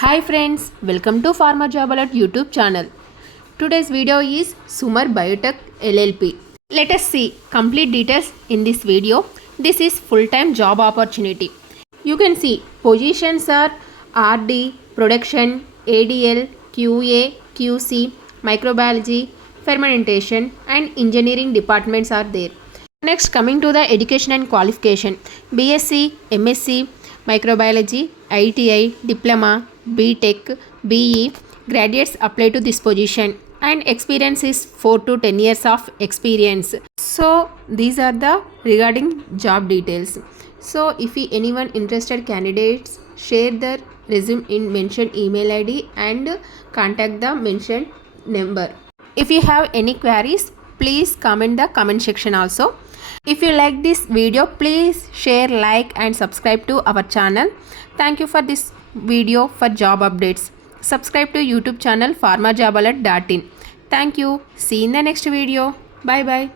Hi friends, welcome to Pharma Job Alert YouTube channel. Today's video is Sumar Biotech LLP. Let us see complete details in this video. This is full-time job opportunity. You can see positions are RD, production, ADl, QA, QC, microbiology, fermentation and engineering departments are there. Next, coming to the education and qualification, BSc, MSc, microbiology, ITI, diploma, BTech, BE, graduates apply to this position and experience is 4 to 10 years of experience. So these are the regarding job details. So if anyone interested candidates, share their resume in mentioned email ID and contact the mentioned number. If you have any queries, please comment the comment section also. If you like this video, please share, like and subscribe to our channel. Thank you for this video for job updates. Subscribe to YouTube channel pharmajobalert.in. Thank you. See you in the next video. Bye bye.